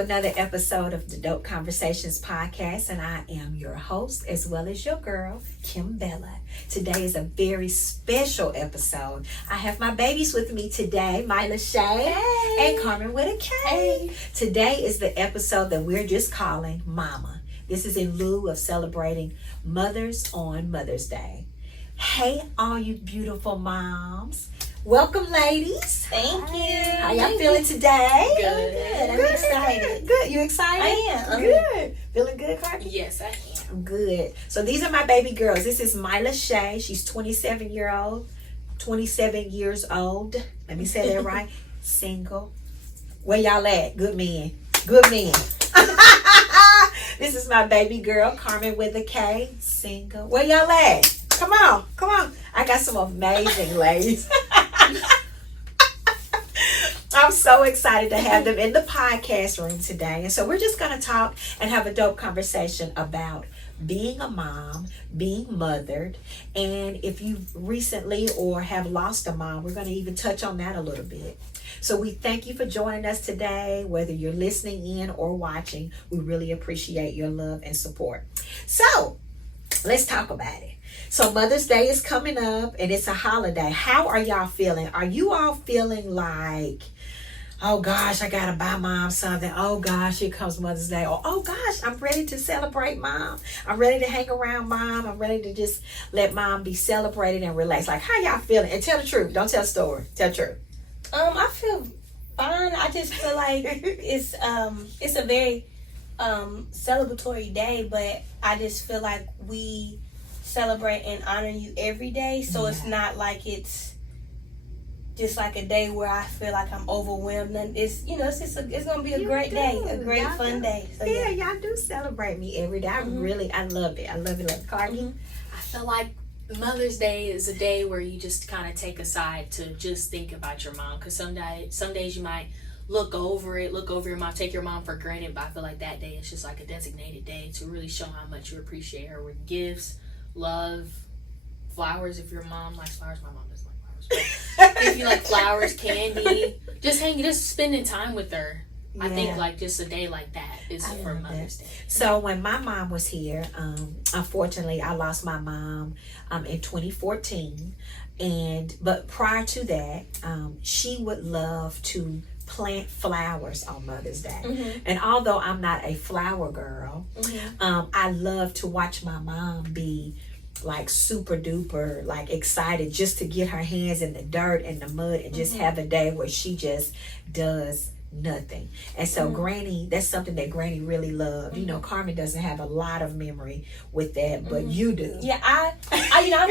another episode of the Dope Conversations podcast, and I am your host as well as your girl, Kim Bella. Today is a very special episode. I have my babies with me today, Mylah and Karmen with a K. Hey. Today is the episode that we're just calling MOMA. This is in lieu of celebrating mothers on Mother's Day. Hey, all you beautiful moms. Welcome, ladies. Thank you. How y'all feeling today? Good. I'm excited. Good. You excited? I am. Good. Feeling good, Carmen? Yes, I am. Good. So these are my baby girls. This is Mylah. She's 27 years old. Let me say that right. Single. Where y'all at? Good men. This is my baby girl, Karmen with a K. Single. Where y'all at? Come on. I got some amazing ladies. I'm so excited to have them in the podcast room today. And so we're just going to talk and have a dope conversation about being a mom, being mothered, and if you recently or have lost a mom, we're going to even touch on that a little bit. So we thank you for joining us today, whether you're listening in or watching. We really appreciate your love and support. So let's talk about it. So Mother's Day is coming up and it's a holiday. How are y'all feeling? Are you all feeling like, oh gosh, I gotta buy mom something. Oh gosh, here comes Mother's Day. Or oh gosh, I'm ready to celebrate mom. I'm ready to hang around mom. I'm ready to just let mom be celebrated and relaxed. Like, how y'all feeling? And tell the truth. Don't tell the story. Tell the truth. I feel fine. I just feel like it's a very celebratory day, but I just feel like we celebrate and honor you every day. So it's not like it's just like a day where I feel like I'm overwhelmed. And it's it's gonna be a great day, a great fun day. So yeah, y'all do celebrate me every day. I love it. I love it. Cardi? I feel like Mother's Day is a day where you just kind of take aside to just think about your mom, because some days you might look over your mom, take your mom for granted, but I feel like that day is just like a designated day to really show how much you appreciate her with gifts, love, flowers. If your mom likes flowers, my mom doesn't like flowers, but if you like flowers, candy, just spending time with her. I think like just a day like that is for Mother's Day. So when my mom was here, unfortunately I lost my mom in 2014, but prior to that, she would love to plant flowers on Mother's Day. And although I'm not a flower girl, I love to watch my mom be like super duper like excited just to get her hands in the dirt and the mud and just have a day where she just does nothing. And so Granny, that's something that Granny really loved. You know, Karmen doesn't have a lot of memory with that, but you do. Yeah, I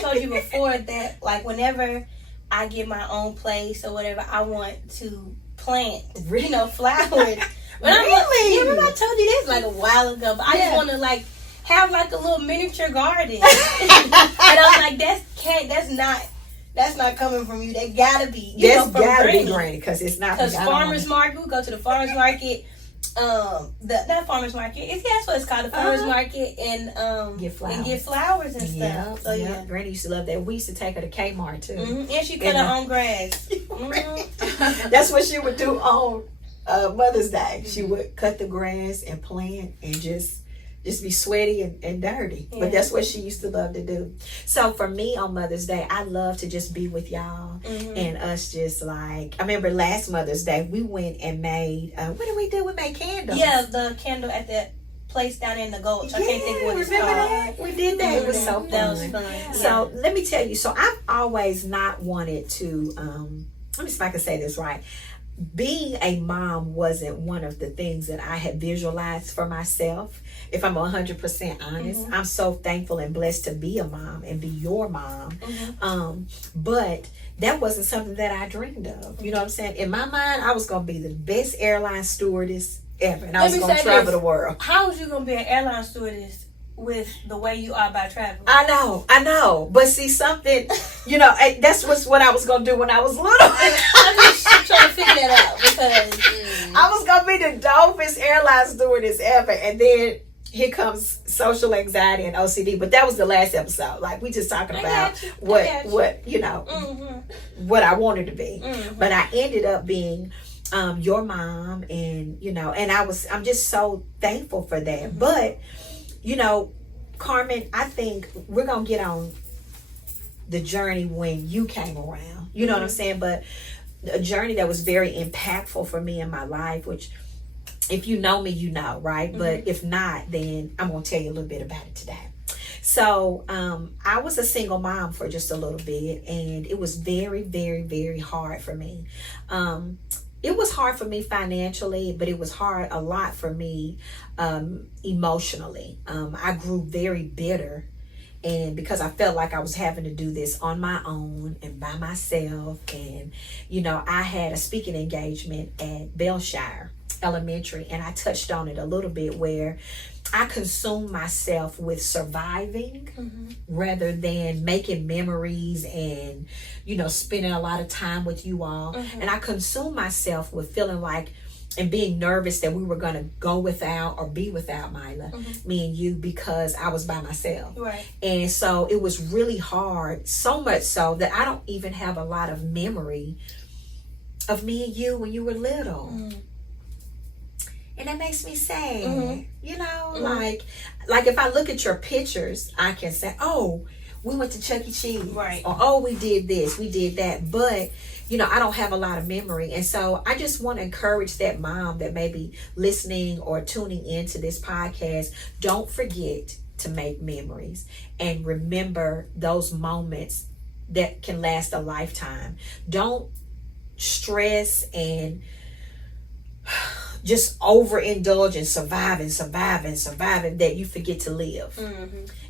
told you before that like whenever I get my own place or whatever, I want to plant flowers. But Really? You remember I told you this like a while ago, but I just want to like have like a little miniature garden. And I'm like, that's not coming from you. That gotta be, That's from gotta Granny. be Granny, because it's not. Because farmers market, we go to the farmers market. That farmers market. That's what it's called, the farmers market, and get flowers and stuff. So yeah, Granny used to love that. We used to take her to Kmart too, and she cut her own grass. That's what she would do on Mother's Day. She would cut the grass and plant and just be sweaty and dirty. But that's what she used to love to do. So for me on Mother's Day, I love to just be with y'all and us just like, I remember last Mother's Day, we went and made, what did we do? We made candles. Yeah, the candle at that place down in the Gulch. I can't think of what it's called. That? We did that. It was so fun. That was fun. So let me tell you, so I've always not wanted to, let me see if I can say this right. Being a mom wasn't one of the things that I had visualized for myself. If I'm 100% honest, I'm so thankful and blessed to be a mom and be your mom. But that wasn't something that I dreamed of. You know what I'm saying? In my mind, I was going to be the best airline stewardess ever. And I was going to travel the world. How was you going to be an airline stewardess with the way you are by traveling? I know. But see, something, that's what I was going to do when I was little. I'm just trying to figure that out because I was going to be the dopest airline stewardess ever. And then here comes social anxiety and OCD. But that was the last episode. Like, we just talking about what I wanted to be. But I ended up being your mom, and and I'm just so thankful for that. But Karmen, I think we're gonna get on the journey when you came around. You know what I'm saying? But a journey that was very impactful for me in my life, which if you know me, you know, right? But if not, then I'm gonna tell you a little bit about it today. So I was a single mom for just a little bit, and it was very, very, very hard for me. It was hard for me financially, but it was hard a lot for me emotionally. I grew very bitter, and because I felt like I was having to do this on my own and by myself. And I had a speaking engagement at Bellshire Elementary, and I touched on it a little bit, where I consumed myself with surviving rather than making memories and spending a lot of time with you all. And I consumed myself with feeling like and being nervous that we were going to go without or be without Mylah, me and you, because I was by myself. Right. And so it was really hard, so much so that I don't even have a lot of memory of me and you when you were little. And that makes me sad, like if I look at your pictures, I can say, oh, we went to Chuck E. Cheese, right? Or, oh, we did this, we did that. But, I don't have a lot of memory. And so I just want to encourage that mom that may be listening or tuning into this podcast, don't forget to make memories and remember those moments that can last a lifetime. Don't stress and just overindulge and surviving that you forget to live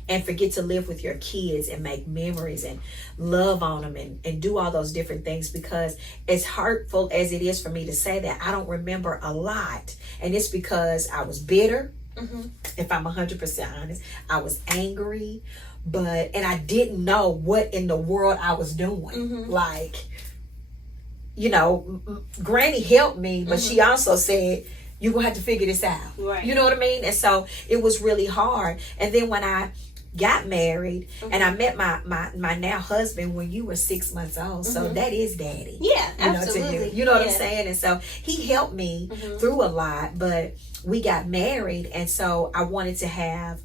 and forget to live with your kids and make memories and love on them and do all those different things. Because as hurtful as it is for me to say that, I don't remember a lot, and it's because I was bitter. If I'm 100% honest, I was angry, and I didn't know what in the world I was doing. Granny helped me, but she also said, you're going to have to figure this out. Right. You know what I mean? And so it was really hard. And then when I got married and I met my now husband when you were 6 months old, so that is daddy. Yeah, To absolutely. you. You know what I'm saying? And so he helped me through a lot, but we got married, and so I wanted to have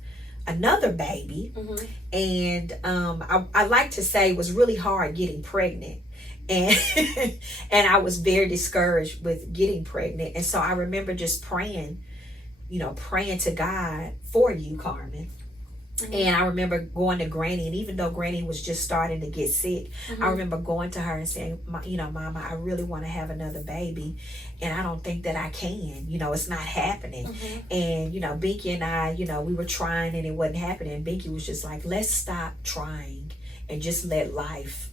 another baby. And I like to say it was really hard getting pregnant. And I was very discouraged with getting pregnant. And so I remember just praying to God for you, Karmen. And I remember going to Granny, and even though Granny was just starting to get sick, I remember going to her and saying, Mama, I really want to have another baby, and I don't think that I can. It's not happening. And Binky and I, we were trying and it wasn't happening. And Binky was just like, let's stop trying and just let life.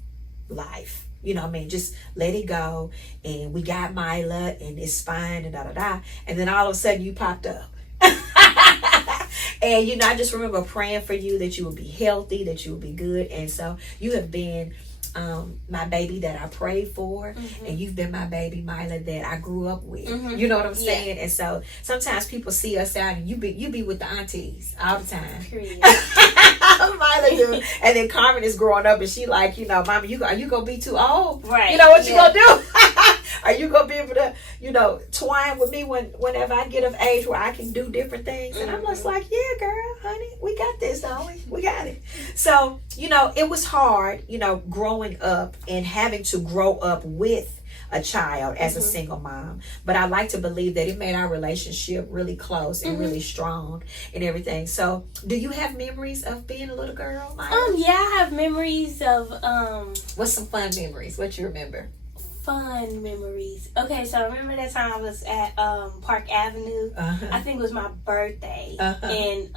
Just let it go. And we got Mylah, and it's fine, and and then all of a sudden you popped up. And I just remember praying for you that you would be healthy, that you would be good. And so you have been my baby that I prayed for, and you've been my baby, Mylah, that I grew up with. You know what I'm saying? And so sometimes people see us out, and you be with the aunties all the time. Mylah do. And then Karmen is growing up, and she like, Mama, are you gonna be too old? Right. What you gonna do? Are you gonna be able to, twine with me whenever I get of age where I can do different things? And I'm just like, yeah, girl, honey, we got this, don't we? We got it. So, it was hard, growing up and having to grow up with a child as a single mom. But I like to believe that it made our relationship really close and really strong and everything. So, do you have memories of being a little girl, Mylah? Yeah, I have memories of What's some fun memories? What you remember? Fun memories. Okay, so I remember that time I was at Park Avenue. I think it was my birthday. And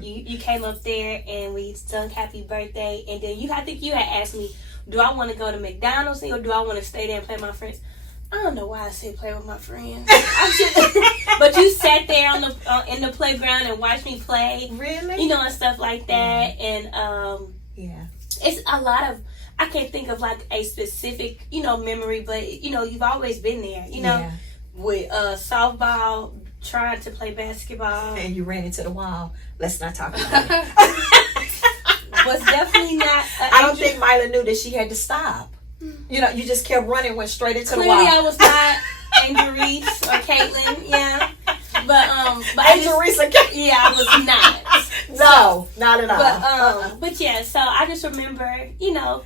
you came up there and we sung happy birthday, and then I think you had asked me, do I want to go to McDonald's or do I want to stay there and play with my friends? I don't know why I said play with my friends. But you sat there on the in the playground and watched me play. Really? And stuff like that. And it's a lot of, I can't think of like a specific, memory, but you've always been there, with softball, trying to play basketball. And you ran into the wall. Let's not talk about it. Was definitely not. I don't think Mylah knew that she had to stop. You know, you just kept running, went straight into Clearly the wall. I was not Angel Reese or Caitlin, yeah. But Angel Reese or Caitlin? yeah, I was not. No, not at all. But yeah, so I just remember, you know,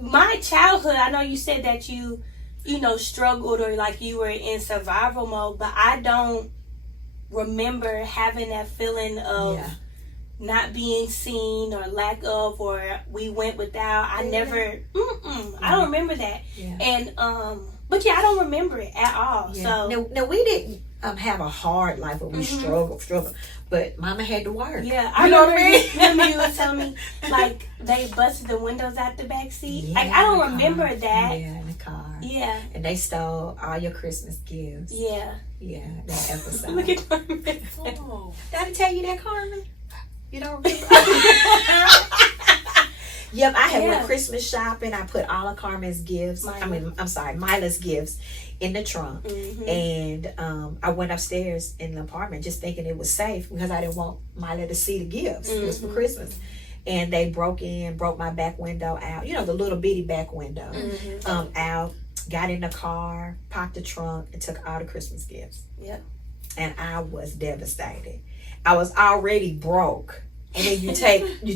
my childhood. I know you said that you know, struggled or like you were in survival mode, but I don't remember having that feeling of not being seen or lack of, or we went without. I never, I don't remember that. Yeah. And, but yeah, I don't remember it at all. Yeah. So now we didn't have a hard life where we struggle, but Mama had to work. yeah, You know what I mean? Remember you were telling me like they busted the windows out the back seat. Yeah, like I don't in the remember car. that. Yeah, in the car. Yeah. And they stole all your Christmas gifts. Yeah. Yeah, that episode. Look at Carmen. Oh. Did I tell you that, Carmen? You don't remember? Yep, I had went Christmas shopping. I put all of Carmen's gifts. Mylah's gifts in the trunk. And I went upstairs in the apartment just thinking it was safe because I didn't want Mylah to see the gifts. It was for Christmas. And they broke my back window out. You know, the little bitty back window out. Got in the car, popped the trunk, and took all the Christmas gifts. Yep. And I was devastated. I was already broke. And then you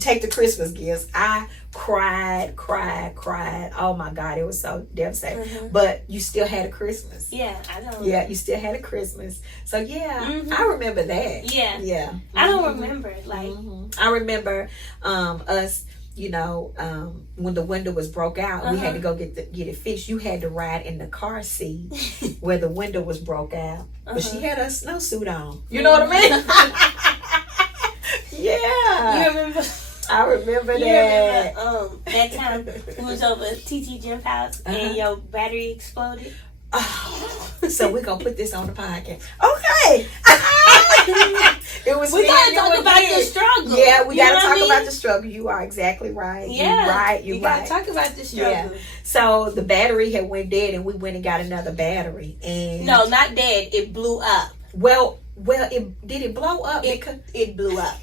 take the Christmas gifts. I cried. Oh my God, it was so devastating. But you still had a Christmas. Yeah, I don't. Yeah, you still had a Christmas. So yeah, I remember that. Yeah. Yeah. I don't remember like. I remember us. You know, when the window was broke out, we had to go get it fixed. You had to ride in the car seat where the window was broke out, but she had a snowsuit on. You know what I mean? Yeah. You remember? I remember You that. remember that time we was over at TT Jim's house and your battery exploded? Oh, so we're gonna put this on the podcast. Okay. It was We me gotta and you talk about again. the struggle. Yeah, we You know gotta what talk I mean? about the struggle. You are exactly right. Yeah. You're right. You're You right. gotta talk about the struggle. Yeah. So the battery had went dead, and we went and got another battery. And No, not dead. It blew up. well, did it blow up? It blew up.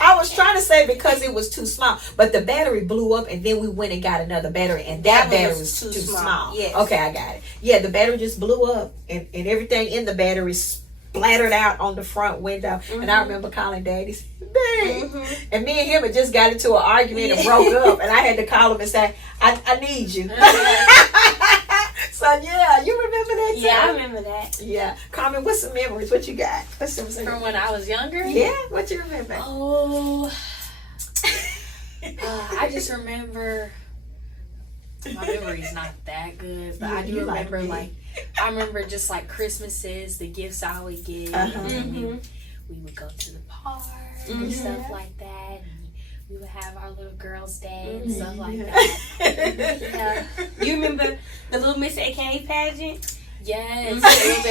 I was trying to say because it was too small, but the battery blew up, and then we went and got another battery, and that battery was too small. Yes. Okay, I got it. Yeah, the battery just blew up, and everything in the battery splattered out on the front window. And I remember calling Daddy, said, "Babe," and me and him had just got into an argument and broke up, and I had to call him and say, "I need you." So yeah, you remember that? Yeah, I time? remember that. Yeah, Carmen, what's some memories? What you got? What's some From when I was younger? Yeah, what you remember? Oh, I just remember. My memory's not that good, but I do You remember me. I remember just like Christmases, the gifts I would get. And we would go to the park and stuff like that. And we would have our little girls' day and stuff like that. Yeah. You remember the Little Miss AKA pageant? Yes.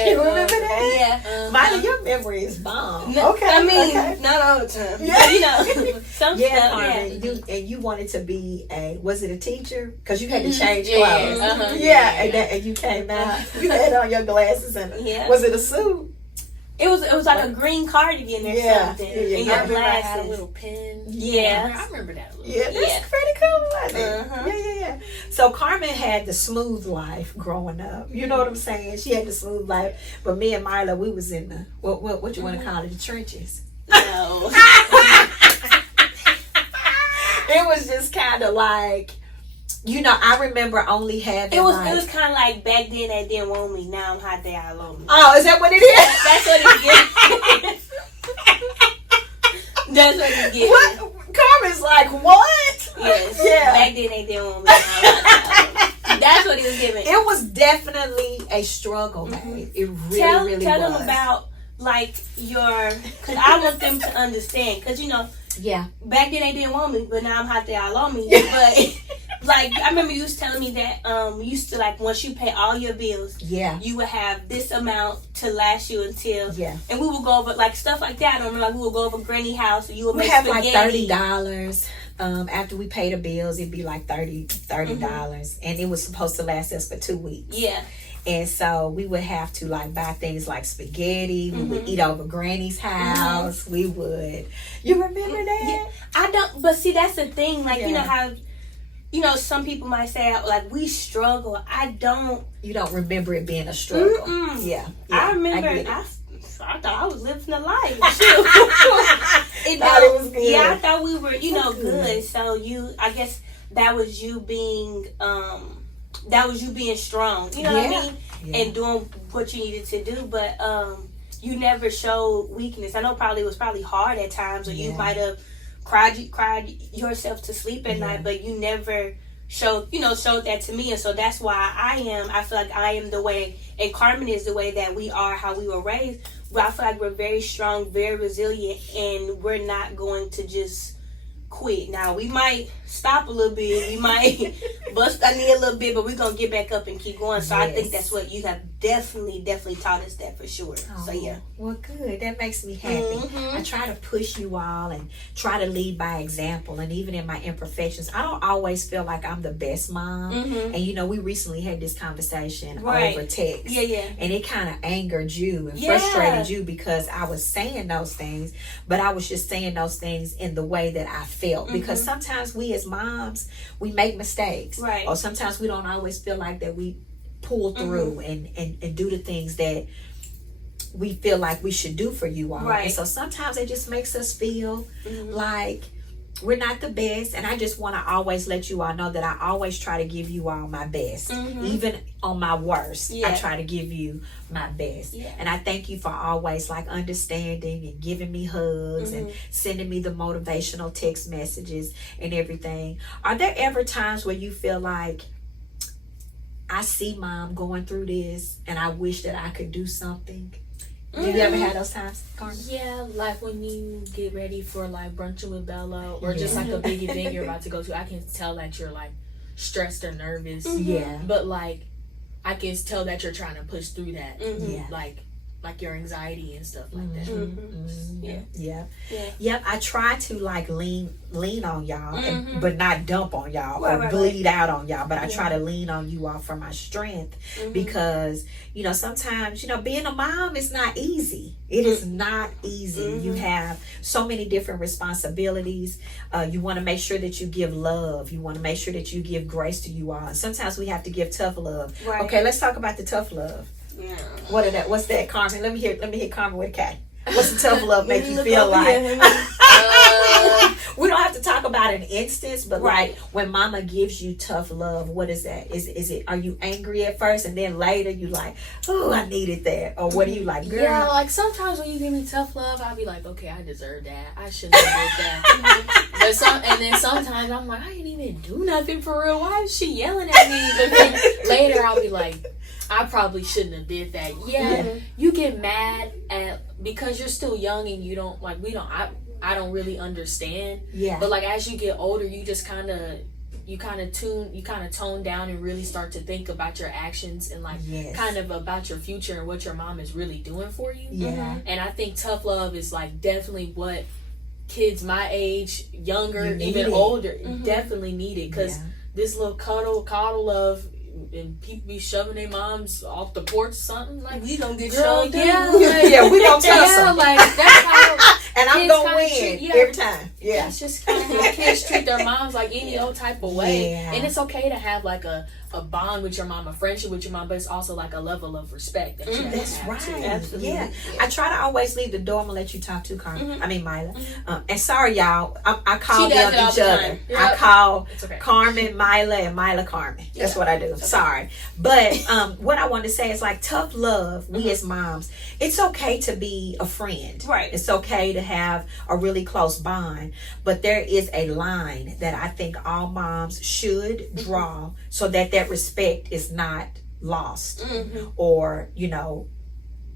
You remember that? Yeah. Mylah, your memory is bomb. No, Okay. I mean, okay. not all the time. Yeah. But, you know, some Yeah, stuff. Carmen, you wanted to be was it a teacher? Because you had to change Yeah. clothes. Uh-huh. Yeah, and you came out. You had on your glasses and Yeah. was it a suit? It was like a green cardigan or Yeah. something. Yeah, yeah, And yeah. I your remember I had a glasses. little pin. Yeah. I remember that a little. Yeah, that's Yeah. pretty cool, wasn't it? Uh-huh. Yeah. So Carmen had the smooth life growing up. You know what I'm saying? She had the smooth life. But me and Mylah, we was in the what you want to call it, the trenches. No. It was just kind of like, you know, I remember only having It was like, kind of like back then they didn't want me. Now I'm hot, they all love me. oh, is that what it is? That's what it is. That's what it is. What? Carmen's like, what? Yes. Yeah. Back then they didn't want me. Now I'm hot. That's what he was giving. It was definitely a struggle, babe. It really, tell really tell was. them about like because I want them to understand, because you know Yeah. back then they didn't want me, but now I'm hot, they all on me. But like I remember you was telling me that you used to, like, once you pay all your bills, Yeah. you would have this amount to last you until, Yeah. and we would go over like stuff like that. I don't remember, like we would go over Granny house, and you would We make have like spaghetti. $30. After we pay the bills, it'd be like $30, and it was supposed to last us for 2 weeks. Yeah. And so we would have to like buy things like spaghetti. We would eat over Granny's house. We would. You remember that? I don't. But see, that's the thing. Like you know how you know, some people might say like we struggle. You don't remember it being a struggle. Yeah. I remember. I thought I was living a life. It was good. Yeah, I thought we were, you know, good. So I guess that was you being strong. You know what I mean? Yeah. And doing what you needed to do, but you never showed weakness. I know it was probably hard at times, or you might have cried yourself to sleep at night, but you never showed that to me. And so that's why I feel like I am the way, and Karmen is the way that we are, how we were raised. But I feel like we're very strong, very resilient, and we're not going to just quit. Now, we might stop a little bit. We might bust our knee a little bit, but we're going to get back up and keep going. So I think that's what you have definitely taught us that for sure. So, yeah. Well, good. That makes me happy. I try to push you all and try to lead by example. And even in my imperfections, I don't always feel like I'm the best mom. And, you know, we recently had this conversation over text. Yeah. And it kind of angered you and frustrated you because I was saying those things, but I was just saying those things in the way that I felt. Because sometimes we as moms, we make mistakes. Right. Or sometimes we don't always feel like that we pull through and do the things that we feel like we should do for you all. And so sometimes it just makes us feel like we're not the best. And I just want to always let you all know that I always try to give you all my best. Even on my worst, I try to give you my best. And I thank you for always like understanding and giving me hugs and sending me the motivational text messages and everything. Are there ever times where you feel like, I see mom going through this and I wish that I could do something? Do you ever have those times, Karmen? Yeah, like when you get ready for like brunching with Bella or just like a big event you're about to go to, I can tell that you're like stressed or nervous. But like I can tell that you're trying to push through that. Like your anxiety and stuff like that. Yep. I try to like lean on y'all, but not dump on y'all or bleed out on y'all. But I try to lean on you all for my strength because you know sometimes being a mom is not easy. It is not easy. You have so many different responsibilities. You want to make sure that you give love. You want to make sure that you give grace to you all. And sometimes we have to give tough love. Okay, let's talk about the tough love. Yeah. What's that, Karmen? Let me hear Karmen with a K. What's the tough love make you feel like? We don't have to talk about an instance, but like when mama gives you tough love, what is that? Is it, are you angry at first and then later you like, oh, I needed that? Or what are you like, girl? Yeah, like sometimes when you give me tough love, I'll be like, okay, I deserve that. I shouldn't have did that. And then sometimes I'm like, I didn't even do nothing for real. Why is she yelling at me? But then later I'll be like, I probably shouldn't have did that. You get mad because you're still young and you don't like I don't really understand. But like as you get older, you just kind of tone down and really start to think about your actions and like kind of about your future and what your mom is really doing for you. And I think tough love is like definitely what kids my age, younger, even older, definitely need it because this little coddle love. And people be shoving their moms off the porch or something like we gonna get shoved. We gonna toss them. Like that's how and I'm gonna win every time. It's just kind of how kids treat their moms like any old type of way. And it's okay to have like a bond with your mom, a friendship with your mom, but it's also like a level of respect that you have. That's to have right. too. Absolutely. I try to always leave the door. I'm gonna let you talk to Karmen. I mean Mylah. And sorry y'all, I call them each other. I call Karmen Mylah and Mylah Karmen. That's what I do. Sorry. But what I want to say is like tough love, we as moms, it's okay to be a friend. It's okay to have a really close bond. But there is a line that I think all moms should draw so that respect is not lost or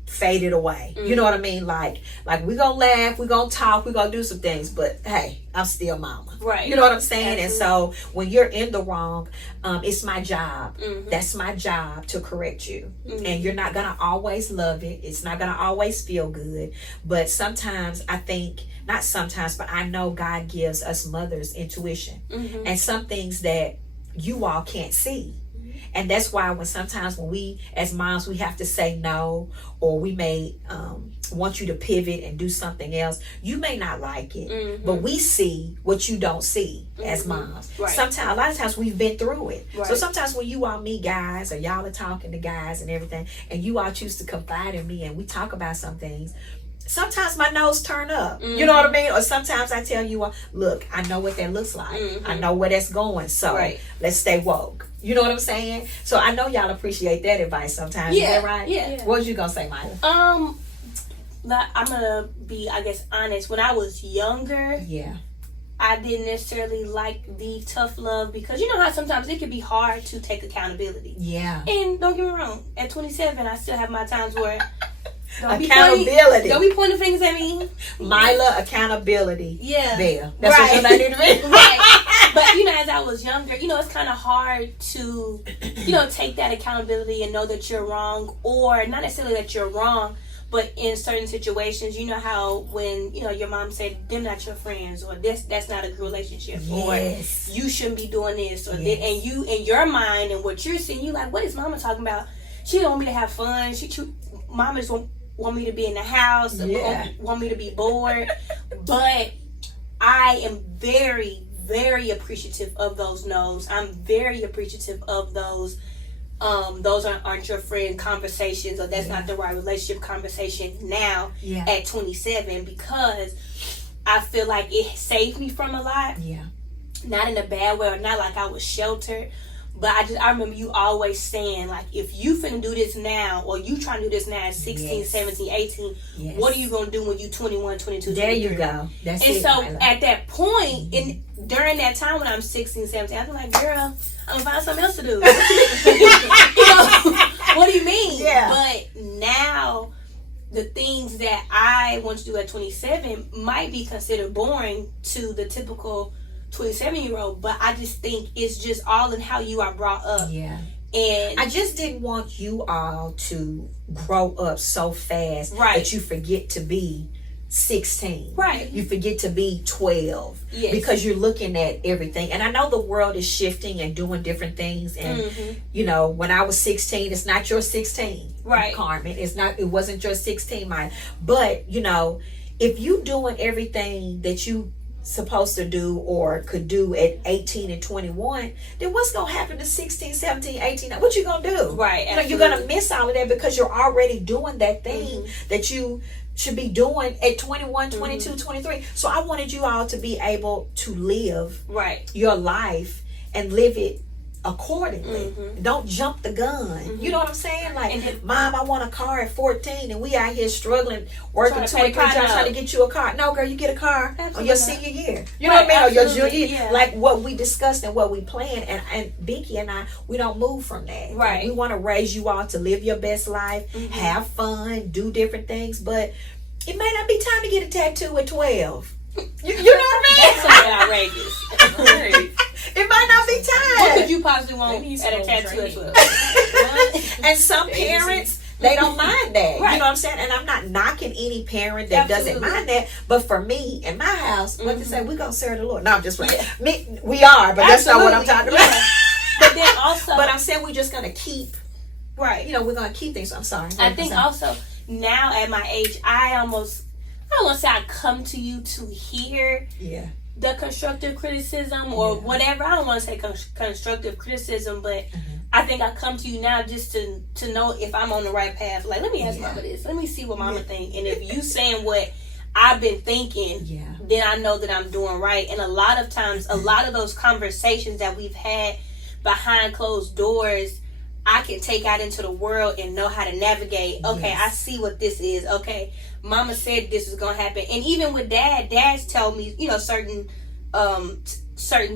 faded away. You know what I mean? Like we gonna laugh, we gonna talk, we gonna do some things, but hey, I'm still mama. You know what I'm saying? Absolutely. And so when you're in the wrong, it's my job. That's my job to correct you. And you're not gonna always love it. It's not gonna always feel good. But sometimes I think, not sometimes, but I know God gives us mothers intuition and some things that you all can't see. And that's why sometimes when we as moms, we have to say no, or we may want you to pivot and do something else. You may not like it, but we see what you don't see as moms. Right. Sometimes, a lot of times we've been through it. Right. So sometimes when you all meet guys, or y'all are talking to guys and everything, and you all choose to confide in me and we talk about some things, sometimes my nose turn up. You know what I mean? Or sometimes I tell you, look, I know what that looks like. I know where that's going. So let's stay woke. You know what I'm saying? So I know y'all appreciate that advice sometimes. Yeah. Is that right? Yeah. What was you going to say, Mylah? I'm gonna be, I guess, honest. When I was younger, I didn't necessarily like the tough love, because you know how sometimes it can be hard to take accountability. Yeah. And don't get me wrong, at 27, I still have my times where accountability. Don't be pointing fingers at me. Mylah, accountability. Yeah. Bell. That's what your name is. Right. But you know, as I was younger, you know, it's kind of hard to, you know, take that accountability and know that you're wrong, or not necessarily that you're wrong, but in certain situations, you know how when, you know, your mom said, them not your friends, or that's not a good relationship, or you shouldn't be doing this, or that, and you, in your mind and what you're seeing, you like, what is mama talking about? She don't want me to have fun. Mama just want me to be in the house, want me to be bored. But I am very, very appreciative of those no's. I'm very appreciative of those aren't your friend conversations, or that's not the right relationship conversation now at 27, because I feel like it saved me from a lot. Not in a bad way, or not like I was sheltered, but I remember you always saying, like, if you finna do this now, or you trying to do this now at 16, 17, 18, what are you gonna do when you 21, 22, 23? There you go. That's and it. So Mylah, at that point, during that time when I'm 16, 17, I'm like, girl, I'm gonna find something else to do. You know, what do you mean? But now, the things that I want to do at 27 might be considered boring to the typical 27-year-old, but I just think it's just all in how you are brought up. And I just didn't want you all to grow up so fast that you forget to be 16. You forget to be 12. Because you're looking at everything. And I know the world is shifting and doing different things. And you know, when I was 16, it's not your 16. Karmen. It wasn't your 16, mine. But, you know, if you doing everything that you supposed to do or could do at 18 and 21, then what's gonna happen to 16, 17, 18? What you gonna do? You know, you're gonna miss all of that because you're already doing that thing that you should be doing at 21, 22, 23. So I wanted you all to be able to live your life and live it accordingly. Don't jump the gun. You know what I'm saying? Like, Mom, I want a car at 14, and we out here struggling, working 2 or 3 jobs trying to get you a car. No, girl, you get a car on your senior year. You know what I mean? Or your junior year. Like what we discussed and what we planned. And Binky and I, we don't move from that. Like, we want to raise you all to live your best life, have fun, do different things. But it may not be time to get a tattoo at 12. You know what I mean? That's something outrageous. It might not be time. What could you possibly want at a tattoo as well? And some parents, they don't mind that. You know what I'm saying? And I'm not knocking any parent that doesn't mind that. But for me, in my house, what they say, we're going to serve the Lord. No, I'm just right. We are, but that's not what I'm talking about. But then also, but I'm saying we're just going to keep, you know, we're going to keep things. I'm sorry. I think also, now at my age, I don't want to say I come to you to hear the constructive criticism or whatever. I don't want to say constructive criticism, but I think I come to you now just to know if I'm on the right path. Like, let me ask Mama this. Let me see what Mama think. And if you saying what I've been thinking, then I know that I'm doing right. And a lot of times, a lot of those conversations that we've had behind closed doors, I can take out into the world and know how to navigate. Okay, I see what this is. Okay, Mama said this is gonna happen. And even with Dad's tell me, you know, certain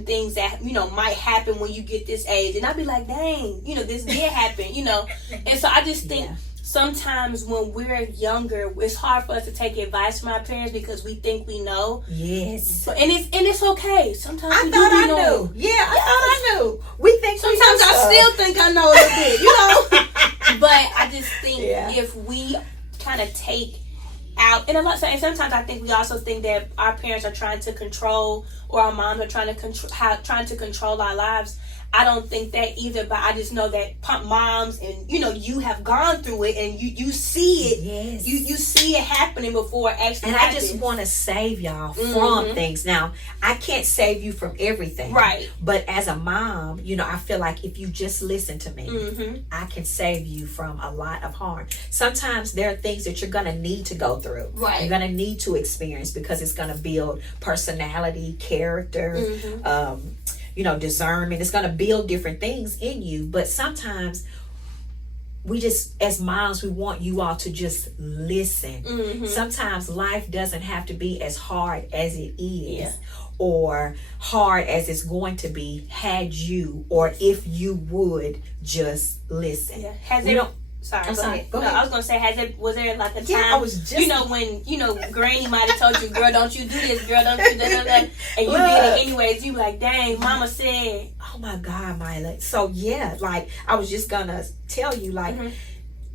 things that, you know, might happen when you get this age. And I'd be like, dang, you know, this did happen, you know. And so I just think sometimes when we're younger, it's hard for us to take advice from our parents because we think we know. But, and it's okay. Sometimes I thought I knew. I thought I knew. We think sometimes I still think I know a little bit, you know. But I just think if we kind of take out, and sometimes I think we also think that our parents are trying to control, or our moms are trying to control our lives. I don't think that either, but I just know that moms and you have gone through it and you see it. Yes. You see it happening before it actually And happens. I just want to save y'all from things. Now, I can't save you from everything. Right. But as a mom, I feel like if you just listen to me, I can save you from a lot of harm. Sometimes there are things that you're going to need to go through. Right. You're going to need to experience because it's going to build personality, character, discernment. It's going to build different things in you. But sometimes we just, as moms, we want you all to just listen. Sometimes life doesn't have to be as hard as it is or hard as it's going to be had you or if you would just listen. Yeah. I'm Go sorry. ahead. Go ahead. I was gonna say, was there like a time? Yeah, I was just when Granny might have told you, "Girl, don't you do this, girl, don't you do that," and you did it anyways. You like, "Dang, Mama said." Oh my God, Mylah. So yeah, like I was just gonna tell you, like,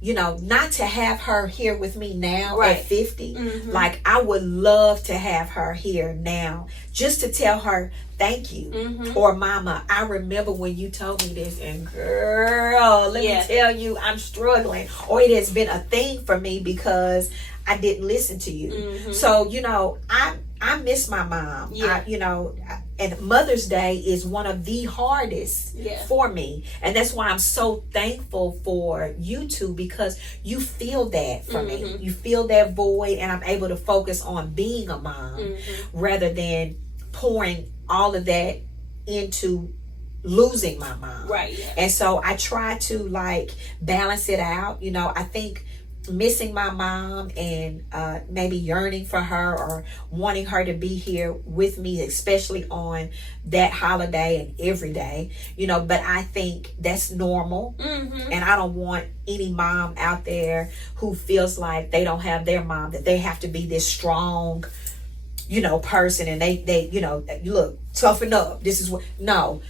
not to have her here with me now at 50. Like I would love to have her here now, just to tell her thank you. Or Mama, I remember when you told me this, and girl, let me tell you, I'm struggling. Or it has been a thing for me because I didn't listen to you. So I miss my mom. And Mother's Day is one of the hardest for me. And that's why I'm so thankful for you two, because you feel that for me. You feel that void, and I'm able to focus on being a mom rather than pouring all of that into losing my mom. Right. Yeah. And so I try to balance it out. I think missing my mom and maybe yearning for her or wanting her to be here with me, especially on that holiday and every day, but I think that's normal. And I don't want any mom out there who feels like they don't have their mom, that they have to be this strong person and they look, toughen up, this is what. No,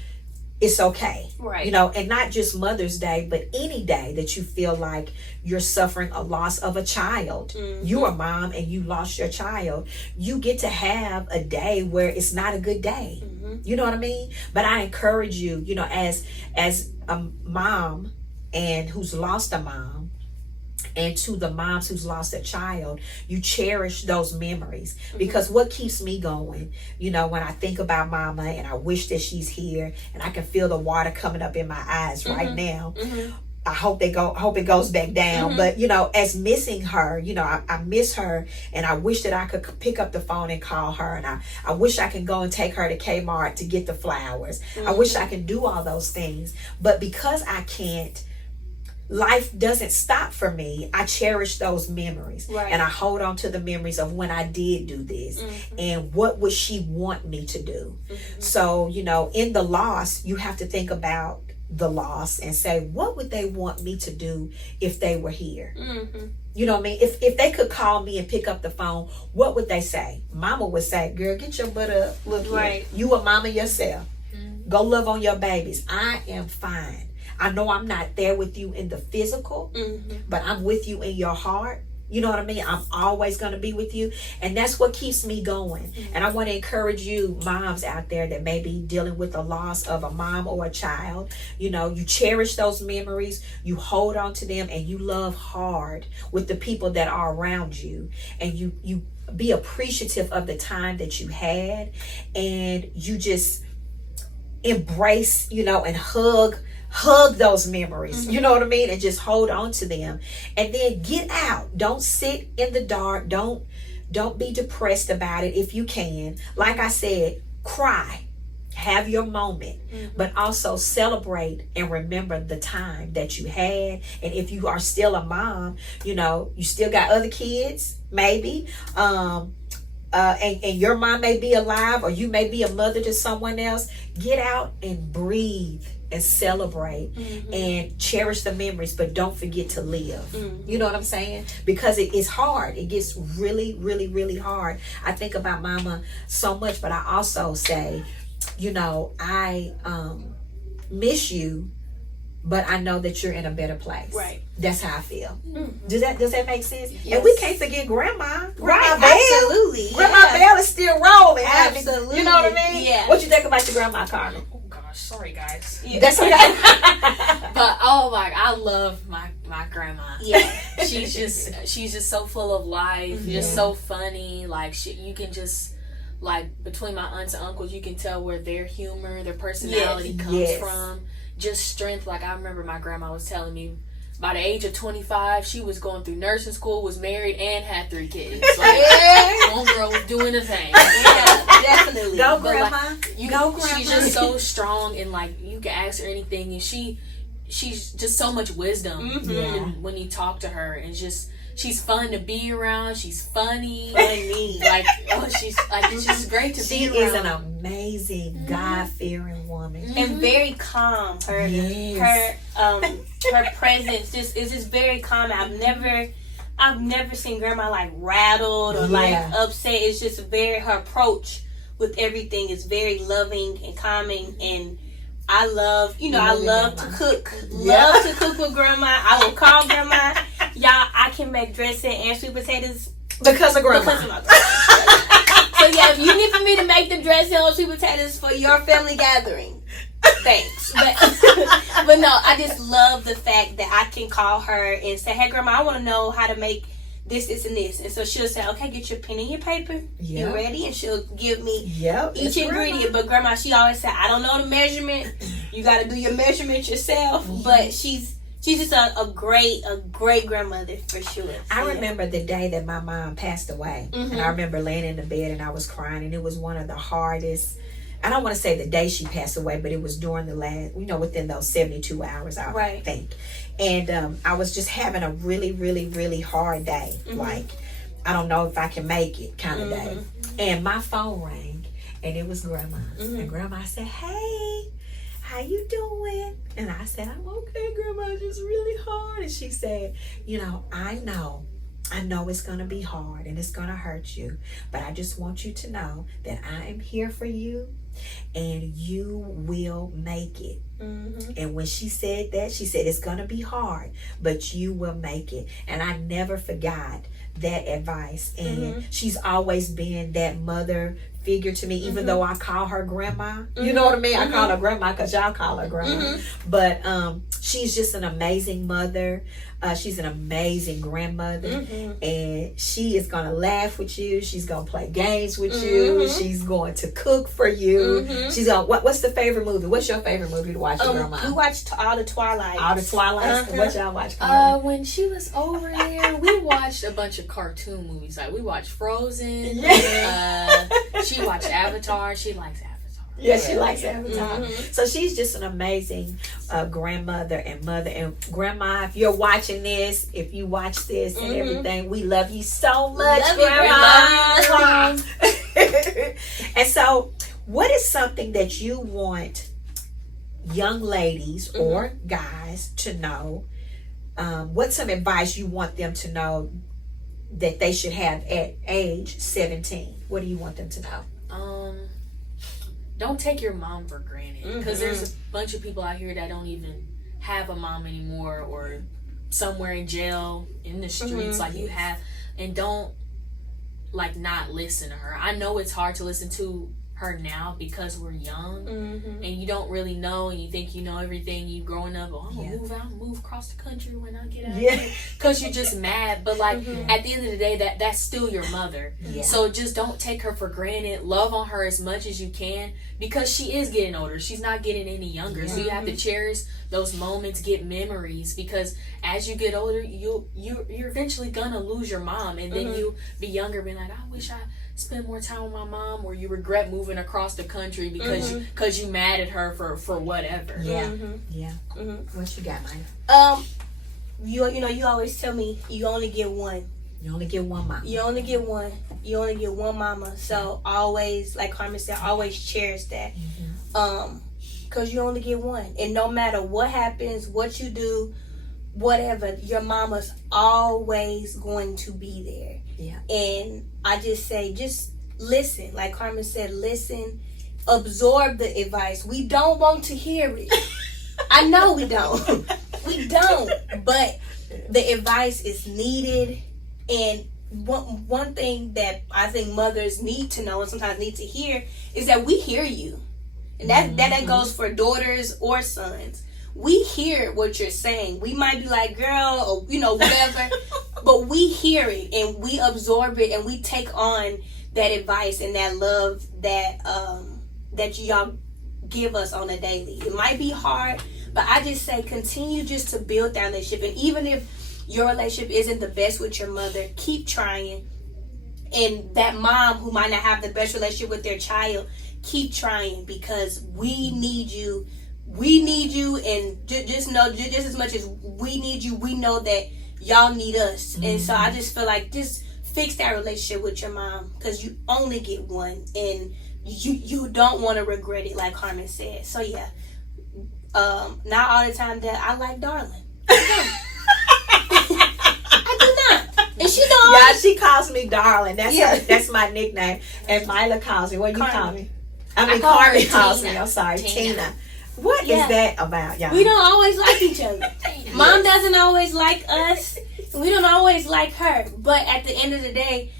it's okay. Right. And not just Mother's Day, but any day that you feel like you're suffering a loss of a child. You're a mom and you lost your child. You get to have a day where it's not a good day. You know what I mean? But I encourage you, as a mom and who's lost a mom, and to the moms who's lost a child, you cherish those memories. Because what keeps me going, when I think about Mama and I wish that she's here and I can feel the water coming up in my eyes right now. I hope it goes back down. But as missing her, I miss her, and I wish that I could pick up the phone and call her, and I wish I could go and take her to Kmart to get the flowers. I wish I could do all those things, but because I can't, life doesn't stop for me. I cherish those memories, and I hold on to the memories of when I did do this, and what would she want me to do. So in the loss, you have to think about the loss and say, what would they want me to do if they were here? You know what I mean? If they could call me and pick up the phone, what would they say? Mama would say, "Girl, get your butt up. Look here. You a mama yourself. Go love on your babies. I am fine. I know I'm not there with you in the physical, but I'm with you in your heart." You know what I mean? I'm always going to be with you. And that's what keeps me going. And I want to encourage you moms out there that may be dealing with the loss of a mom or a child. You cherish those memories, you hold on to them, and you love hard with the people that are around you. And you be appreciative of the time that you had. And you just embrace, and hug those memories, you know what I mean, and just hold on to them, and then get out. Don't sit in the dark. Don't be depressed about it. If you can, like I said, cry, have your moment, but also celebrate and remember the time that you had. And if you are still a mom, you still got other kids, maybe, and your mom may be alive, or you may be a mother to someone else. Get out and breathe and celebrate and cherish the memories, but don't forget to live. You know what I'm saying? Because it is hard. It gets really, really, really hard. I think about Mama so much, but I also say, I miss you, but I know that you're in a better place. Right. That's how I feel. Does that make sense? Yes. And we can't forget Grandma. Right. Bell. Absolutely. Grandma Bell is still rolling. Absolutely. You know what I mean? Yeah. What you think about your Grandma, Karmen? Oh gosh, gosh, sorry guys. Yeah. That's okay. But oh my, I love my grandma. Yeah. She's just so full of life, just so funny. Like you can just like between my aunts and uncles, you can tell where their humor, their personality comes from. Just strength. Like I remember my grandma was telling me, by the age of 25, she was going through nursing school, was married, and had 3 kids. Like, one girl was doing a thing. Yeah, definitely. Go, But, Grandma. like, Go, Grandma. She's just so strong, and like you can ask her anything, and she's just so much wisdom when you talk to her, and just she's fun to be around. She's funny. Like she's like it's just great to be around. She is an amazing God-fearing woman and very calm. Her presence is just very calm. I've never seen Grandma like rattled or like upset. It's just her approach with everything is very loving and calming. And I love to cook. Love to cook with Grandma. I will call Grandma. Y'all, I can make dressing and sweet potatoes because of Grandma. Because of my grandma. So yeah, if you need for me to make the dressing or sweet potatoes for your family gathering, thanks. But no, I just love the fact that I can call her and say, "Hey, Grandma, I want to know how to make this, and this." And so she'll say, "Okay, get your pen and your paper. You ready?" And she'll give me each ingredient. But Grandma, she always said, "I don't know the measurement. You got to do your measurement yourself." But she's just a great grandmother for sure. I remember the day that my mom passed away, and I remember laying in the bed and I was crying, and it was one of the hardest. I don't want to say the day she passed away, but it was during the last, within those 72 hours, I think. And I was just having a really, really, really hard day. Like, I don't know if I can make it kind of day. And my phone rang, and it was Grandma. And Grandma said, "Hey, how you doing?" And I said, "I'm okay, Grandma, it's just really hard." And she said, I know it's going to be hard and it's going to hurt you, but I just want you to know that I am here for you and you will make it. And when she said that, she said, "It's going to be hard, but you will make it." And I never forgot that advice. And she's always been that mother figure to me, even though I call her Grandma. You know what I mean? I call her Grandma because y'all call her Grandma. But she's just an amazing mother. She's an amazing grandmother. And she is going to laugh with you. She's going to play games with you. She's going to cook for you. She's going, what's the favorite movie? What's your favorite movie to watch with Grandma? We watched all the Twilight. All the Twilights? What y'all watch? When she was over there, we watched a bunch of cartoon movies. Like we watched Frozen. She watched Avatar. She likes Avatar. Yeah, she likes Avatar. So she's just an amazing grandmother and mother. And Grandma, if you're watching this, if you watch this and everything, we love you so much, Grandma. And so, what is something that you want young ladies or guys to know? What's some advice you want them to know that they should have at age 17? What do you want them to know? Don't take your mom for granted, because there's a bunch of people out here that don't even have a mom anymore, or somewhere in jail, in the streets like you have, and don't like not listen to her. I know it's hard to listen to her now because we're young and you don't really know, and you think you know everything. You growing up, I'm gonna move across the country when I get out here, because you're just mad. But like at the end of the day, that's still your mother. So just don't take her for granted. Love on her as much as you can, because she is getting older. She's not getting any younger. So you have to cherish those moments, get memories, because as you get older, you're eventually gonna lose your mom, and then you be younger, being like, I wish I spend more time with my mom, or you regret moving across the country because you mad at her for whatever. What you got, Mylah? You always tell me you only get one. You only get one mama. You only get one. You only get one mama. So always, like Karmen said, always cherish that. Because you only get one, and no matter what happens, what you do, whatever, your mama's always going to be there. And I just say, just listen. Like Karmen said, listen, absorb the advice. We don't want to hear it. I know we don't. We don't. But the advice is needed. And one thing that I think mothers need to know, and sometimes need to hear, is that we hear you. And that goes for daughters or sons. We hear what you're saying. We might be like, girl, or whatever, but we hear it and we absorb it and we take on that advice and that love that y'all give us on a daily. It might be hard, but I just say continue just to build that relationship. And even if your relationship isn't the best with your mother, keep trying. And that mom who might not have the best relationship with their child, keep trying, because we need you. We need you, and just know, just as much as we need you, we know that y'all need us. Mm-hmm. And so I just feel like just fix that relationship with your mom, because you only get one, and you don't want to regret it, like Karmen said. So yeah, not all the time that I like darling. I do not. And she don't. Yeah, she calls me darling. That's my nickname. And Mylah calls me. What do you call me? I mean, Karmen calls me. I'm sorry, Tina. What is that about, y'all? We don't always like each other. Mom doesn't always like us. We don't always like her. But at the end of the day,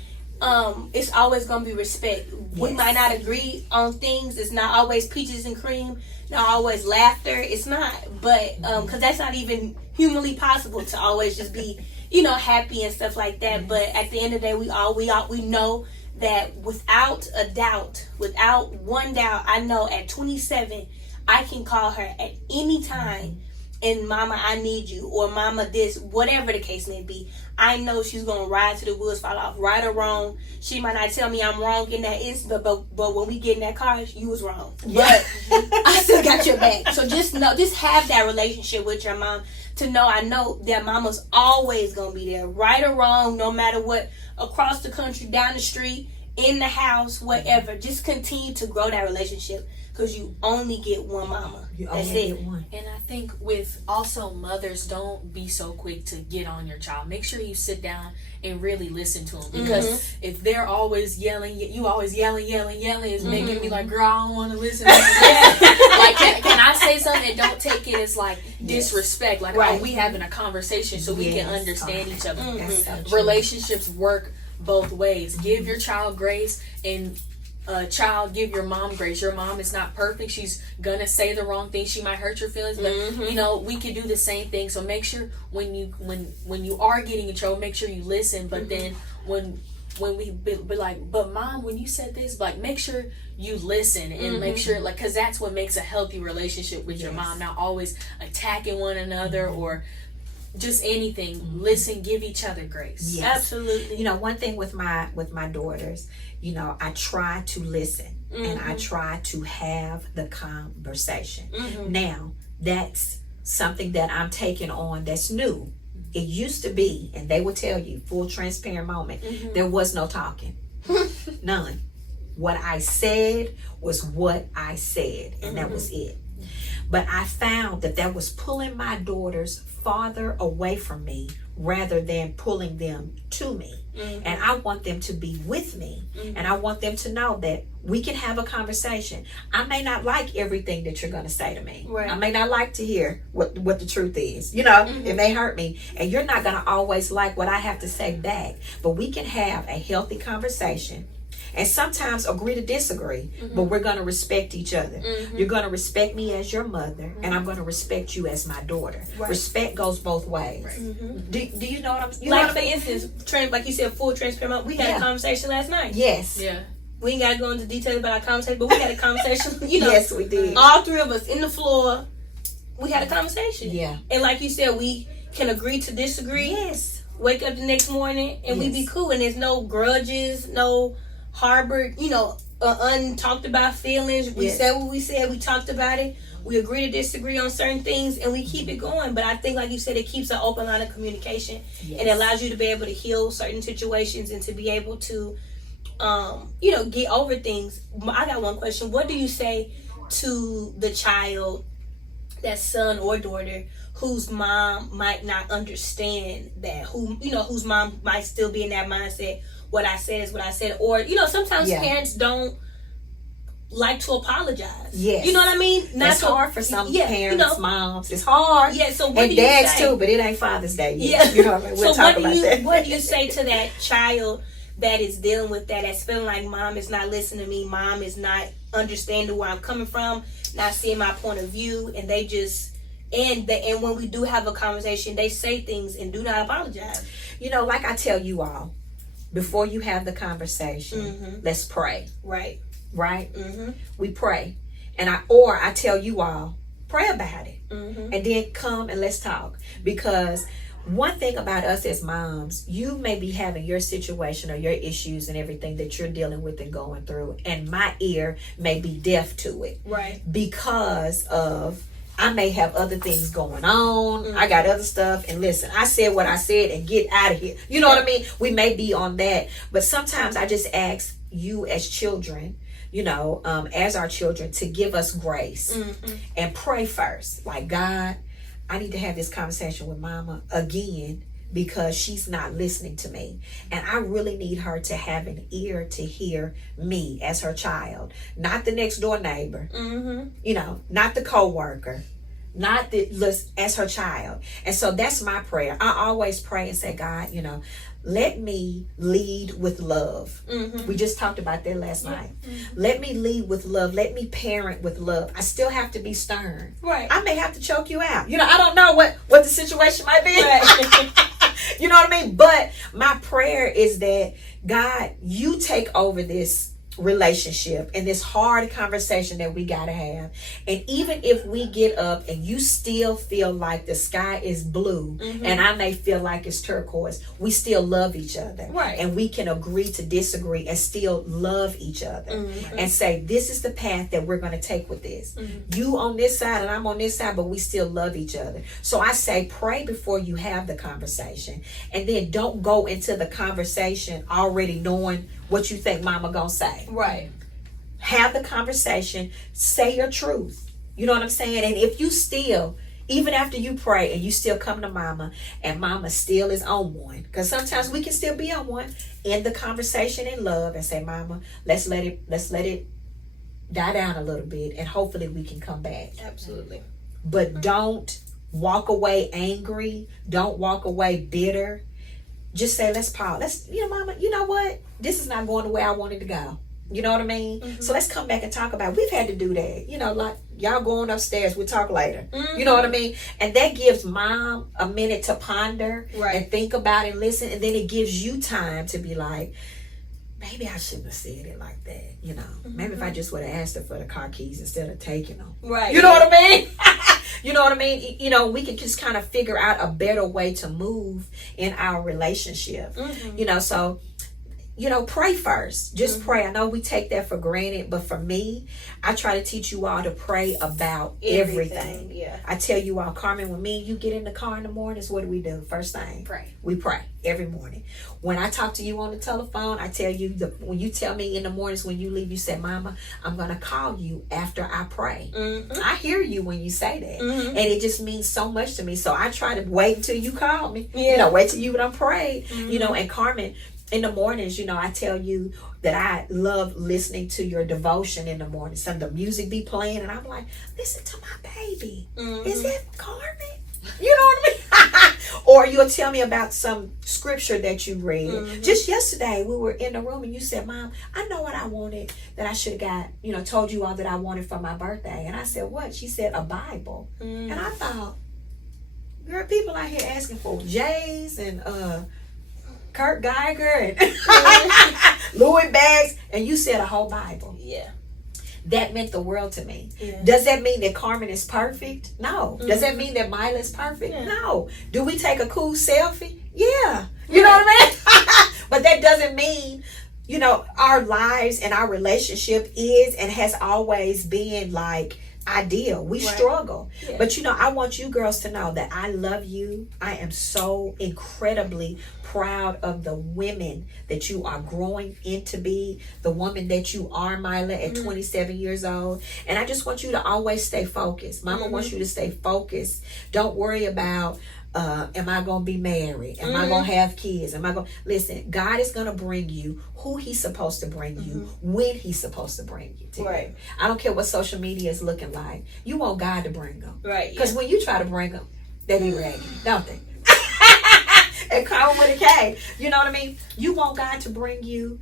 it's always going to be respect. Yes. We might not agree on things. It's not always peaches and cream. Not always laughter. It's not. But, because that's not even humanly possible to always just be, happy and stuff like that. Mm-hmm. But at the end of the day, we know that without a doubt, without one doubt, I know at 27, I can call her at any time and mama, I need you, or mama this, whatever the case may be. I know she's going to ride till the wheels fall off, right or wrong. She might not tell me I'm wrong in that instant, but when we get in that car, you was wrong. Yeah. But I still got your back. So just have that relationship with your mom to know, I know that mama's always going to be there, right or wrong, no matter what, across the country, down the street, in the house, whatever. Just continue to grow that relationship. Because you only get one mama. That's it. Get one. And I think with also mothers, don't be so quick to get on your child. Make sure you sit down and really listen to them. Because if they're always yelling, you always yelling, it's making me like, girl, I don't want to listen. Like, can I say something? And don't take it as like disrespect. Like, oh, we having a conversation so we can understand each other. So relationships work both ways. Give your child grace, and child, give your mom grace. Your mom is not perfect. She's gonna say the wrong thing. She might hurt your feelings, but we can do the same thing. So make sure when you are getting in trouble, make sure you listen. But then when we be like, but mom, when you said this, like, make sure you listen and make sure, like, because that's what makes a healthy relationship with your mom. Not always attacking one another or just anything. Listen, give each other grace. Yes. Absolutely. One thing with my daughters, I try to listen and I try to have the conversation. Now, that's something that I'm taking on that's new. It used to be, and they will tell you, full transparent moment, there was no talking. None. What I said was what I said, and that was it. But I found that was pulling my daughters farther away from me rather than pulling them to me. And I want them to be with me. And I want them to know that we can have a conversation. I may not like everything that you're going to say to me. Right. I may not like to hear what the truth is. It may hurt me. And you're not going to always like what I have to say back. But we can have a healthy conversation. And sometimes agree to disagree, but we're going to respect each other. You're going to respect me as your mother, and I'm going to respect you as my daughter. Right. Respect goes both ways. Right. Do you know what I'm saying? Like, for instance, like you said, full transparent. We had a conversation last night. Yes. Yeah. We ain't got to go into details about our conversation, but we had a conversation. Yes, we did. All three of us in the floor, we had a conversation. Yeah. And like you said, we can agree to disagree. Yes. Wake up the next morning, and we be cool, and there's no grudges, no harbored, untalked about feelings. We said what we said. We talked about it. We agree to disagree on certain things, and we keep it going. But I think, like you said, it keeps an open line of communication, and it allows you to be able to heal certain situations and to be able to, get over things. I got one question. What do you say to the child, that son or daughter, whose mom might not understand that, whose mom might still be in that mindset, what I said is what I said, or sometimes parents don't like to apologize. Yes. You know what I mean? It's hard for some parents, moms. It's hard. Yeah. So what and do you dads say? Too, but it ain't Father's Day yet. Yeah. What I mean? We'll talk about that. What do you say to that child that is dealing with that's feeling like mom is not listening to me, mom is not understanding where I'm coming from, not seeing my point of view, and they just and when we do have a conversation, they say things and do not apologize. You know, like I tell you all, before you have the conversation, let's pray. Right. Right? We pray. And I tell you all, pray about it. And then come and let's talk. Because one thing about us as moms, you may be having your situation or your issues and everything that you're dealing with and going through, and my ear may be deaf to it. Right. Because of, I may have other things going on. I got other stuff. And listen, I said what I said and get out of here. You know what I mean? We may be on that. But sometimes I just ask you as children, you know, as our children, to give us grace and pray first. Like, God, I need to have this conversation with mama again because she's not listening to me. And I really need her to have an ear to hear me as her child. Not the next door neighbor, you know, not the co-worker, not as her child. And so that's my prayer. I always pray and say, God, you know, let me lead with love. We just talked about that last night. Let me lead with love. Let me parent with love. I still have to be stern. Right. I may have to choke you out. You know, I don't know what the situation might be. Right. You know what I mean? But my prayer is that, God, you take over this relationship and this hard conversation that we gotta have. And even if we get up and you still feel like the sky is blue and I may feel like it's turquoise, we still love each other. Right. And we can agree to disagree and still love each other and say, this is the path that we're going to take with this. You on this side and I'm on this side, but we still love each other. So I say, pray before you have the conversation, and then don't go into the conversation already knowing what you think mama gonna say. Right. Have the conversation, say your truth. You know what I'm saying? And if you still, even after you pray and you still come to mama and mama still is on one, because sometimes we can still be on one, in the conversation in love and say, mama, let's let it die down a little bit and hopefully we can come back. Absolutely. But don't walk away angry. Don't walk away bitter. Just say, let's pause. Let's, you know, mama, you know what? This is not going the way I wanted to go. You know what I mean? So let's come back and talk about it. We've had to do that. You know, like, y'all going upstairs, we'll talk later. You know what I mean? And that gives mom a minute to ponder and think about it and listen. And then it gives you time to be like, maybe I shouldn't have said it like that. You know, maybe if I just would have asked her for the car keys instead of taking them. Right. You know what I mean? You know what I mean? You know, we can just kind of figure out a better way to move in our relationship. You know, so, you know, pray first. Just pray. I know we take that for granted, but for me, I try to teach you all to pray about everything. Yeah. I tell you all, Karmen, when me and you get in the car in the mornings, what do? First thing, Pray. We pray every morning. When I talk to you on the telephone, I tell you, when you tell me in the mornings when you leave, you say, mama, I'm going to call you after I pray. I hear you when you say that. And it just means so much to me. So I try to wait until you call me. You know, wait till you done prayed. You know, and Karmen, in the mornings, you know, I tell you that I love listening to your devotion in the morning. Some of the music be playing and I'm like, listen to my baby. Is that Karmen? You know what I mean? Or you'll tell me about some scripture that you read. Just yesterday, we were in the room and you said, Mom, I know what I wanted that I should have got, you know, told you all that I wanted for my birthday. And I said, what? She said, a Bible. And I thought, girl, people out here asking for J's and Kurt Geiger and Louis bags, and you said a whole Bible. Yeah. That meant the world to me. Yeah. Does that mean that Karmen is perfect? No. Does that mean that Mylah is perfect? Yeah. No. Do we take a cool selfie? Yeah. You know what I mean? But that doesn't mean, you know, our lives and our relationship is and has always been like ideal. We struggle. Yeah. But you know, I want you girls to know that I love you. I am so incredibly proud of the women that you are growing into be, the woman that you are, Mylah, at 27 years old. And I just want you to always stay focused. Mama wants you to stay focused. Don't worry about am I going to be married? Am I going to have kids? Listen, God is going to bring you who he's supposed to bring you when he's supposed to bring you to you. I don't care what social media is looking like. You want God to bring them. Right. Because when you try to bring them, they be raggedy, don't they? And Karmen with a K. You know what I mean? You want God to bring you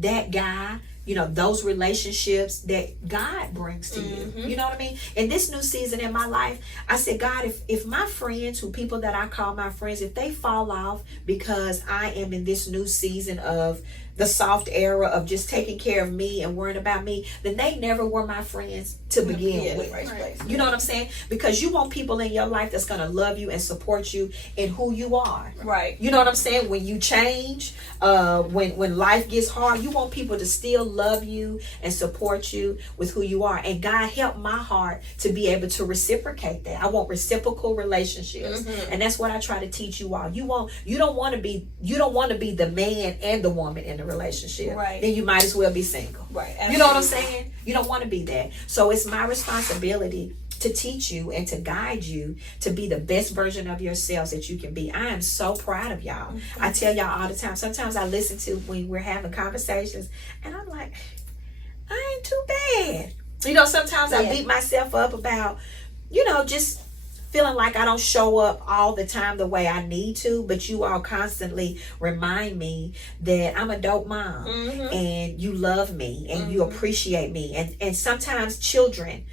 that guy those relationships that God brings to you. You know what I mean? In this new season in my life, I said, God, if my friends, people that I call my friends, if they fall off because I am in this new season of the soft era of just taking care of me and worrying about me, then they never were my friends to begin with. Right. You know what I'm saying? Because you want people in your life that's going to love you and support you in who you are. Right. You know what I'm saying? When you change, when life gets hard, you want people to still love you and support you with who you are. And God helped my heart to be able to reciprocate that. I want reciprocal relationships. And that's what I try to teach you all. You don't want to be the man and the woman in the relationship. Right. Then you might as well be single. Right. Absolutely. You know what I'm saying? You don't want to be that. So it's my responsibility to teach you and to guide you to be the best version of yourselves that you can be. I am so proud of y'all. I tell y'all all the time. Sometimes I listen to when we're having conversations and I'm like, I ain't too bad. Sometimes I beat myself up about, just feeling like I don't show up all the time the way I need to, but you all constantly remind me that I'm a dope mom and you love me and you appreciate me. And sometimes children,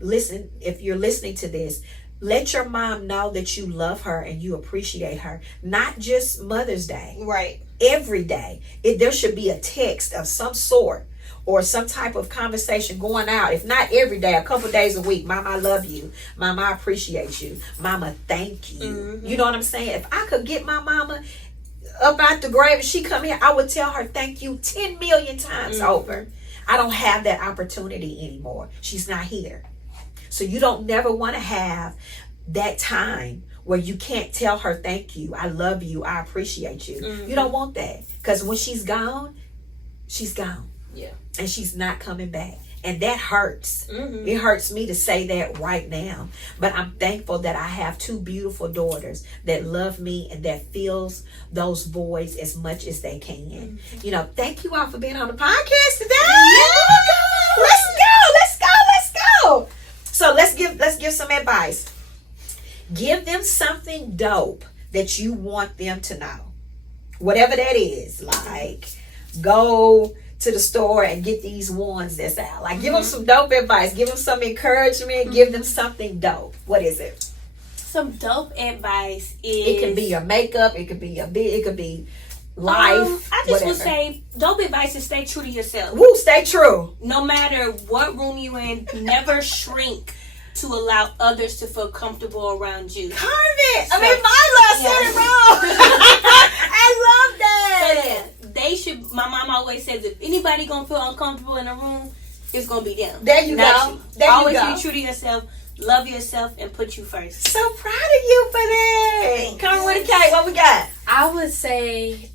listen, if you're listening to this, let your mom know that you love her and you appreciate her. Not just Mother's Day. Right. Every day. There should be a text of some sort or some type of conversation going out. If not every day, a couple days a week. Mama, I love you. Mama, I appreciate you. Mama, thank you. You know what I'm saying? If I could get my mama up out the grave and she come here, I would tell her thank you 10 million times over. I don't have that opportunity anymore. She's not here. So you don't never want to have that time where you can't tell her thank you. I love you. I appreciate you. You don't want that. Because when she's gone, she's gone. Yeah. And she's not coming back. And that hurts. It hurts me to say that right now. But I'm thankful that I have two beautiful daughters that love me and that fills those voids as much as they can. Thank you all for being on the podcast today. Yeah. Let's go. So let's give some advice. Give them something dope that you want them to know. Whatever that is. Like, go to the store and get these ones that's out. Like, give them some dope advice. Give them some encouragement. Give them something dope. What is it? Some dope advice is... It can be your makeup. It could be it could be life. I just would say dope advice is stay true to yourself. Woo, stay true. No matter what room you in, never shrink to allow others to feel comfortable around you. Mylah said it wrong. I love that. So, they should. My mom always says, if anybody gonna feel uncomfortable in a room, it's gonna be them. There you go. Always be true to yourself. Love yourself and put you first. So proud of you for that. Come with a cake. What we got? I would say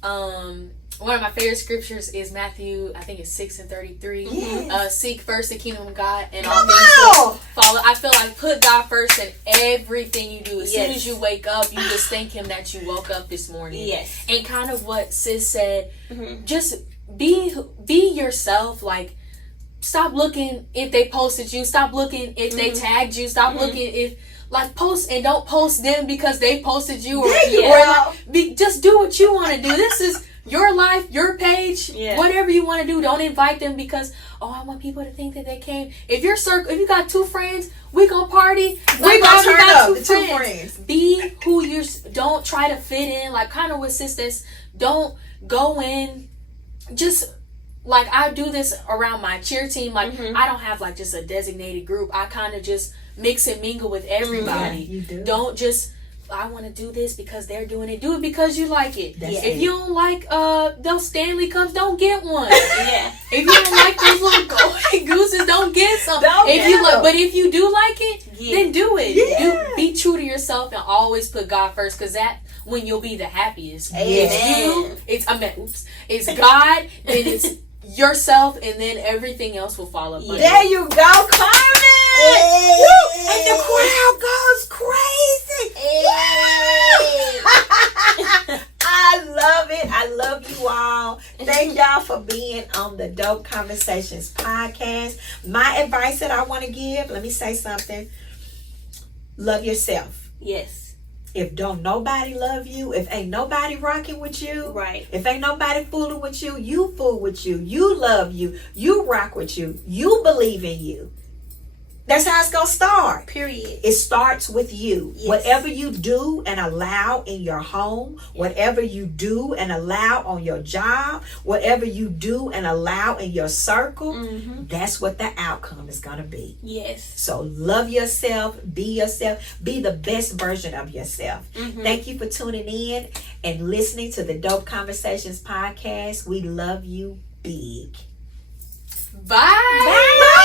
one of my favorite scriptures is Matthew, I think it's 6:33. Yes. Seek first the kingdom of God and Come all things on. will follow. I feel like put God first in everything you do. As soon as you wake up, you just thank him that you woke up this morning. Yes. And kind of what sis said, just be yourself. Like, stop looking if they posted you. Stop looking if they tagged you. Stop looking if, like, post and don't post them because they posted you. Just do what you want to do. This is your life, your page, whatever you want to do. Don't invite them because, I want people to think that they came. If you got two friends, we gonna party. We gonna turn up the two friends. Be who you. Don't try to fit in. Like, kind of with sisters. Don't go in. Just like, I do this around my cheer team. Like, I don't have like just a designated group. I kind of just mix and mingle with everybody. You do. Don't just, I want to do this because they're doing it. Do it because you like it. If You you don't like those Stanley Cups, don't get one. If you don't like those little golden gooses, don't get some. But if you do like it, then do it. Be true to yourself and always put God first, because that when you'll be the happiest. It's God, then it's yourself, and then everything else will fall apart. There you go, Karmen. And the crowd goes crazy. I love it. I love you all. Thank y'all for being on the Dope Conversations podcast. My advice that I want to give, let me say something. Love yourself. Yes. if don't nobody love you, if ain't nobody rocking with you, Right. if ain't nobody fooling with you, you fool with you love you, you rock with you believe in you. That's how it's gonna start. Period. It starts with you. Yes. Whatever you do and allow in your home, whatever you do and allow on your job, whatever you do and allow in your circle, that's what the outcome is going to be. Yes. So love yourself, be the best version of yourself. Thank you for tuning in and listening to the Dope Conversations podcast. We love you big. Bye. Bye.